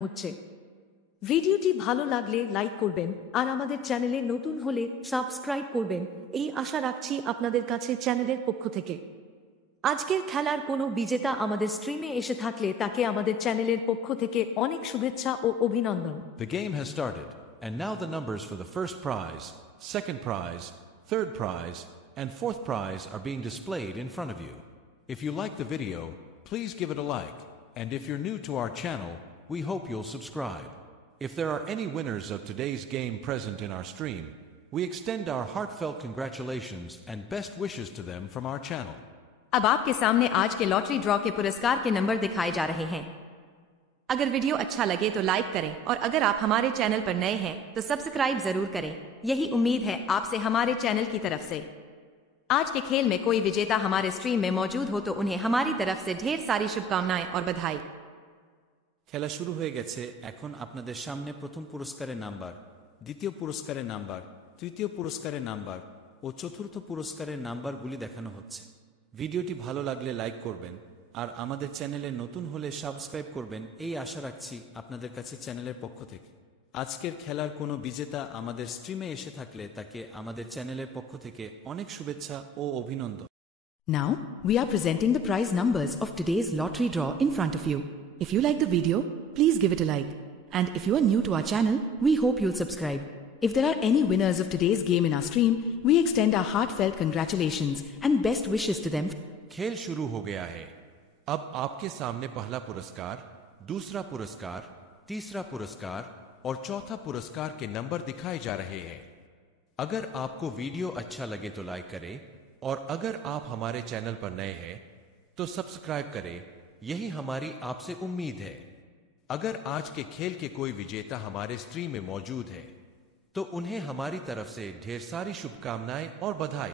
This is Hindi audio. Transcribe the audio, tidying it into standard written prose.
হচ্ছে। ভিডিওটি ভালো লাগলে লাইক করবেন আর আমাদের চ্যানেলে নতুন হলে সাবস্ক্রাইব করবেন এই আশা রাখছি আপনাদের কাছে চ্যানেলের পক্ষ থেকে। আজকের খেলার কোনো বিজেতা আমাদের স্ট্রিমে এসে থাকলে তাকে আমাদের চ্যানেলের পক্ষ থেকে অনেক শুভেচ্ছা ও অভিনন্দন। The game has started, and now the numbers for the first prize, second prize, third prize, and fourth prize are being displayed in front of you. If you like the video, please give it a like, and if you're new to our channel, we hope you'll subscribe. If there are any winners of today's game present in our stream, we extend our heartfelt congratulations and best wishes to them from our channel. अब आपके सामने आज के लॉटरी ड्रॉ के पुरस्कार के नंबर दिखाए जा रहे हैं। अगर वीडियो अच्छा लगे तो लाइक करें और अगर आप हमारे चैनल पर नए हैं तो सब्सक्राइब जरूर करें। यही उम्मीद है आपसे हमारे चैनल की तरफ से। आज के खेल में कोई विजेता हमारे स्ट्रीम में मौजूद हो तो उन्हें हमारी तरफ से ढेर सारी शुभकामनाएं और बधाई। খেলা শুরু হয়ে গেছে। এখন আপনাদের সামনে প্রথম পুরস্কারের নাম্বার, দ্বিতীয় পুরস্কারের নাম্বার, তৃতীয় পুরস্কারের নাম্বার ও চতুর্থ পুরস্কারের নাম্বারগুলি দেখানো হচ্ছে। ভিডিওটি ভালো লাগলে লাইক করবেন আর আমাদের চ্যানেলে নতুন হলে সাবস্ক্রাইব করবেন এই আশা রাখছি আপনাদের কাছে চ্যানেলের পক্ষ থেকে। আজকের খেলার কোনো বিজেতা আমাদের স্ট্রিমে এসে থাকলে তাকে আমাদের চ্যানেলের পক্ষ থেকে অনেক শুভেচ্ছা ও অভিনন্দন। Now, we are presenting the prize numbers of today's lottery draw in front of you. If you like the video, please give it a like. And if you are new to our channel, we hope you'll subscribe. If there are any winners of today's game in our stream, we extend our heartfelt congratulations and best wishes to them. खेल शुरू हो गया है। अब आपके सामने पहला पुरस्कार, दूसरा पुरस्कार, तीसरा पुरस्कार और चौथा पुरस्कार के नंबर दिखाए जा रहे हैं। अगर आपको वीडियो अच्छा लगे तो लाइक करें और अगर आप हमारे चैनल पर नए हैं तो सब्सक्राइब करें। यही हमारी आपसे उम्मीद है। अगर आज के खेल के कोई विजेता हमारे स्ट्रीम में मौजूद है तो उन्हें हमारी तरफ से ढेर सारी शुभकामनाएं और बधाई।